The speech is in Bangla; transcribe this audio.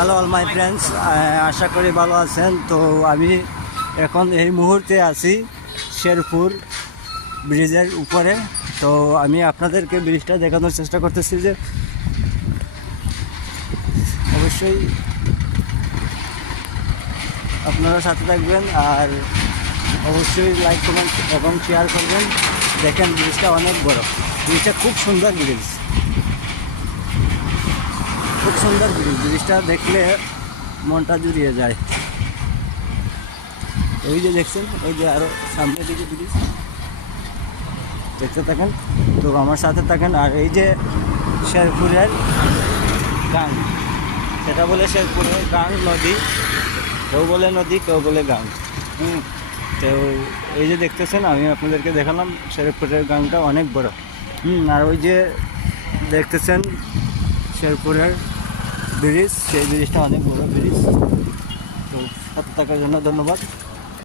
হ্যালো অল মাই ফ্রেন্ডস, আশা করি ভালো আছেন। তো আমি এখন এই মুহূর্তে আছি শেরপুর ব্রিজের উপরে। তো আমি আপনাদেরকে ব্রিজটা দেখানোর চেষ্টা করতেছি যে অবশ্যই আপনারা সাথে থাকবেন আর অবশ্যই লাইক কমেন্ট এবং শেয়ার করবেন। দেখেন ব্রিজটা অনেক বড়, ব্রিজটা খুব সুন্দর ব্রিজ, খুব সুন্দর ব্রিজ। ব্রিজটা দেখলে মনটা জুড়িয়ে যায়। ওই যে দেখছেন, ওই যে আরও সামনের দিকে ব্রিজ দেখতে থাকেন, তো আমার সাথে থাকেন। আর এই যে শেরপুরের গান, সেটা বলে শেরপুরের গান নদী, কেউ বলে নদী, কেউ বলে গান। তো এই যে দেখতেছেন, আমি আপনাদেরকে দেখালাম শেরপুরের গানটা অনেক বড়। আর ওই যে দেখতেছেন শেরপুরের ব্রিজ, সেই ব্রিজটা অনেক বড় ব্রিজ। তো সাথে থাকার জন্য ধন্যবাদ।